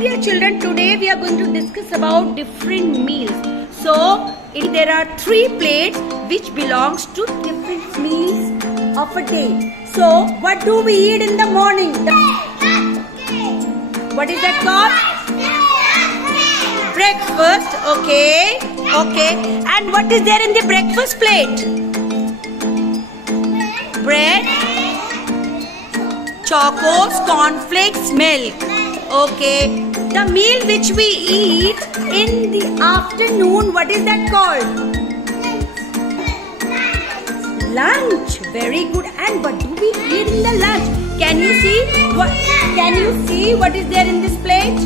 dear children, today we are going to discuss about different meals. So, there are 3 plates which belongs to different meals of a day. So, what do we eat in the morning? What is that called? Breakfast. Okay. Okay. And what is there in the breakfast plate? Bread, chocos, cornflakes, milk. Okay. The meal which we eat in the afternoon, what is that called? Lunch. Very good. And what do we eat in the lunch? Can you see what? Can you see what is there in this plate?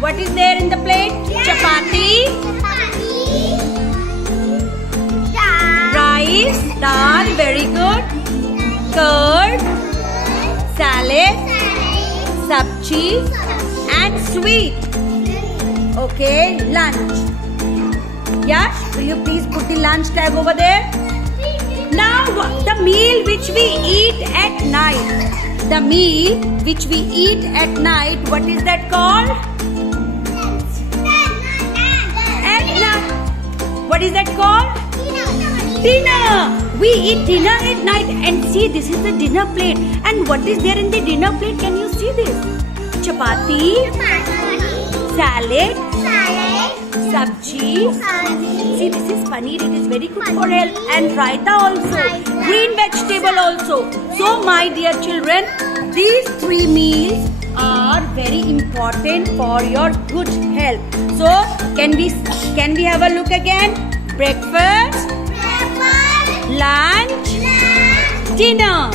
What is there in the plate? Chapati, rice, dal. Very good. Curd, salad, sabji, and sweet. Okay, lunch. Yash, will you please put the lunch tag over there? Now, the meal which we eat at night. The meal which we eat at night, what is that called? At night. What is that called? Dinner. We eat dinner at night, and see, this is the dinner plate. And what is there in the dinner plate? Can you see this? Chapati, salad, sabji. See, this is paneer. It is very good for health. And raita also. Green vegetable also. So, my dear children, these 3 meals are very important for your good health. So, can we have a look again? Breakfast, lunch, dinner.